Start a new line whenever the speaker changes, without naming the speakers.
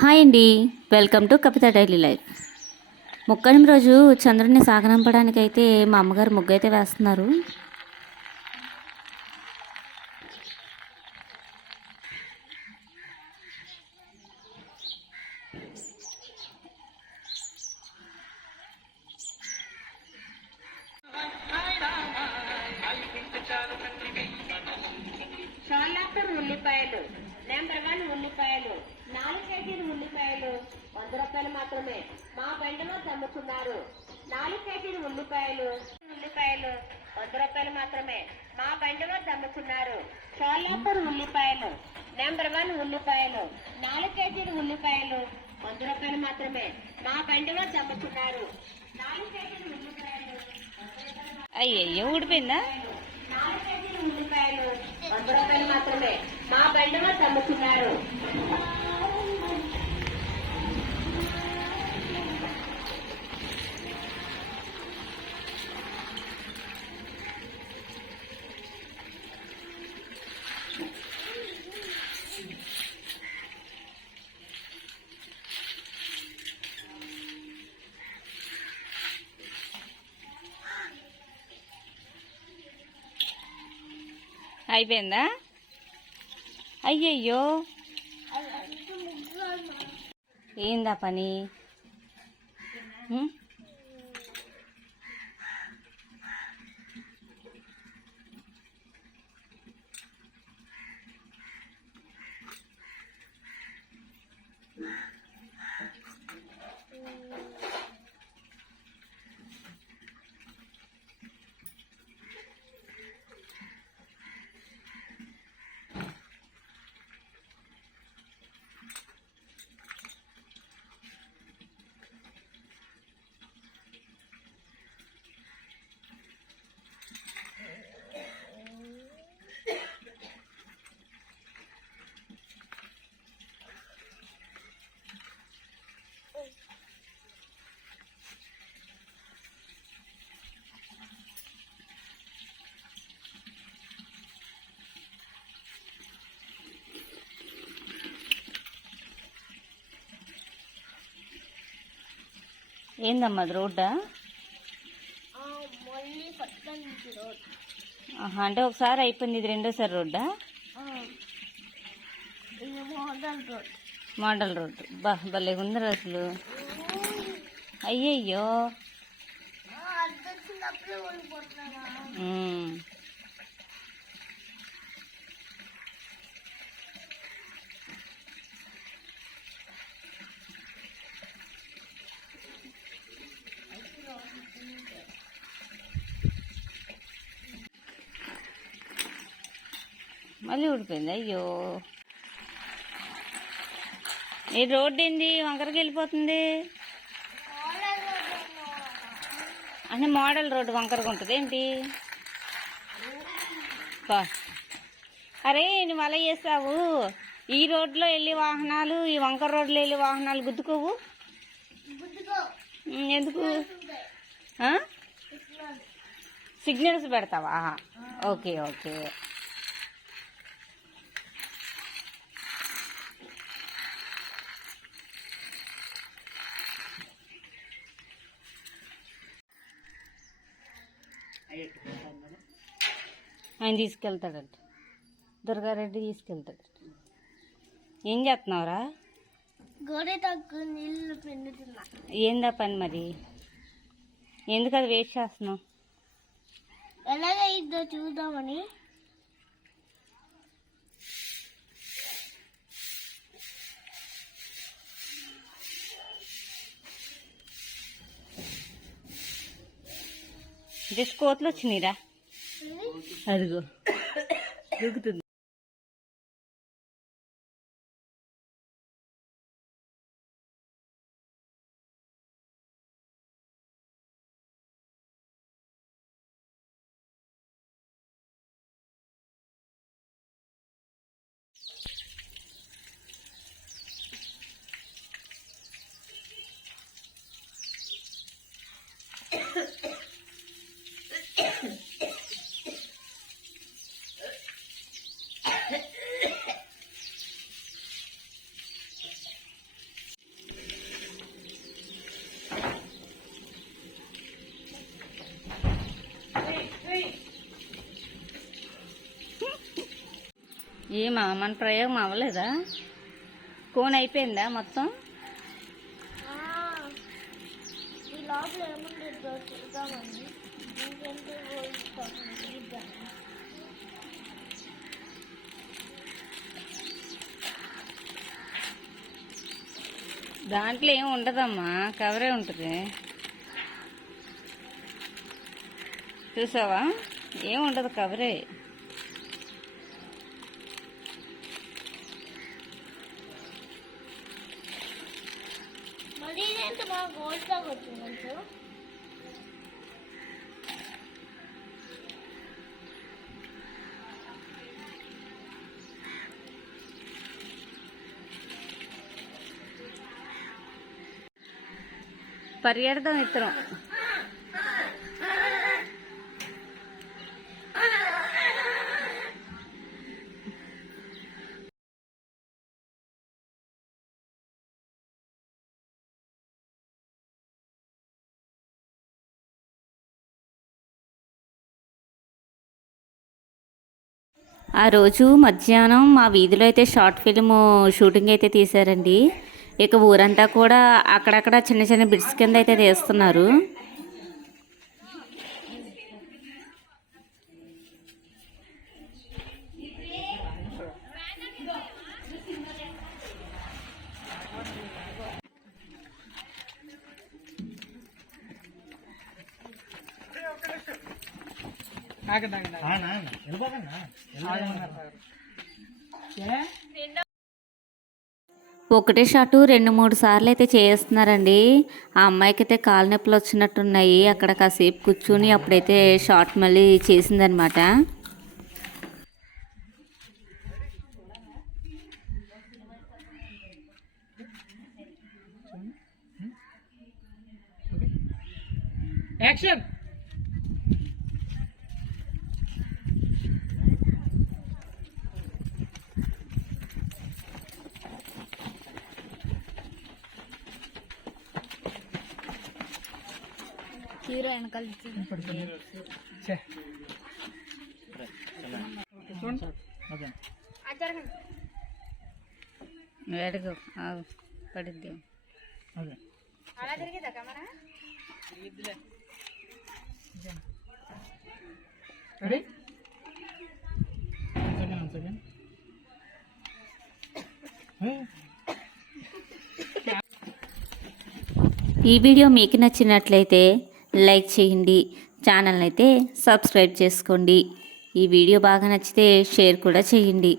Hi అండి. Welcome to Kavitha daily life. ముక్కడం రోజు చంద్రుడిని సాగనంపడానికైతే అయితే మా అమ్మగారు ముగ్గు అయితే వేస్తున్నారు.
రూపాయలు మాత్రమే. మా బండిలో అమ్ముతున్నారు నాలుగు కేజీలు ఉల్లిపాయలు. ఉల్లిపాయలు. వంద రూపాయలు మాత్రమే. మా బండిలో అమ్ముతున్నారు షార్లాపూర్ ఉల్లిపాయలు. నెంబర్ వన్ ఉల్లిపాయలు. నాలుగు కేజీలు ఉల్లిపాయలు. వంద రూపాయలు మాత్రమే. మా బండిలో అమ్ముతున్నారు నాలుగు కేజీలు ఉల్లిపాయలు.
అయ్యయ్యో ఊడిపోయిందా?
నాలుగు కేజీలు ఉల్లిపాయలు. వంద రూపాయలు మాత్రమే. మా బండిలో అమ్ముతున్నారు
అయిపోయిందా? అయ్యయ్యో. ఏందా పని? ఏందమ్మా అది రోడ్డా? అంటే ఒకసారి అయిపోయింది ఇది రెండోసారి రోడ్డా? Model road. బా భలే ఉంది అసలు. అయ్యయ్యో. మళ్ళీ ఊడిపోయింది. అయ్యో. ఈ రోడ్డు ఏంది? వంకరకి వెళ్ళిపోతుంది. అంటే మోడల్ రోడ్డు వంకరగా ఉంటుంది ఏంటి? బా. అరే నువ్వు అలా చేస్తావు. ఈ రోడ్లో వెళ్ళే వాహనాలు ఈ వంకర రోడ్లో వెళ్ళే వాహనాలు గుద్దుకోవు? ఎందుకు? సిగ్నల్స్ పెడతావా? Okay okay. ఆయన తీసుకెళ్తాడంట. దుర్గారెడ్డి తీసుకెళ్తాడు. ఏం చేస్తున్నావురా?
గోడే తగ్గు నీళ్ళు పిండుతున్నా.
ఏందా పని మరి? ఎందుకు అది వేస్ట్ చేస్తున్నావు?
ఎలాగైందో చూద్దామని.
జస్ట్ కోతలు వచ్చినాయిరా. అదిగో. దూకుతుంది ఏమా మన ప్రయోగం అవ్వలేదా? కోన్ అయిపోయిందా మొత్తం? దాంట్లో ఏం ఉండదమ్మా కవరే ఉంటుంది. చూసావా? ఏం ఉండదు కవరే.
మరి ఇదేంటి మా
పరిగెడదాం ఇద్దరం ఆ రోజు మధ్యాహ్నం మా వీధిలో అయితే షార్ట్ ఫిల్మ్ షూటింగ్ అయితే తీశారండి. ఇక ఊరంతా కూడా అక్కడక్కడ చిన్న చిన్న బిట్స్ కింద అయితే తీస్తున్నారు. ఒకటే షాటు రెండు మూడు సార్లు అయితే చేస్తున్నారండి. ఆ అమ్మాయికి అయితే కాలు నొప్పులు వచ్చినట్టున్నాయి. అక్కడ కాసేపు కూర్చుని అప్పుడైతే షార్ట్ మళ్ళీ చేసిందనమాట.
యాక్షన్!
వెనకాల.
వేడుకో ఆగు, పడిద్ది.
రెడీ వన్ సెకండ్
ఈ వీడియో మీకు నచ్చినట్లయితే లైక్ చేయండి ఛానల్ అయితే సబ్స్క్రైబ్ చేసుకోండి. ఈ వీడియో బాగా నచ్చితే షేర్ కూడా చేయండి.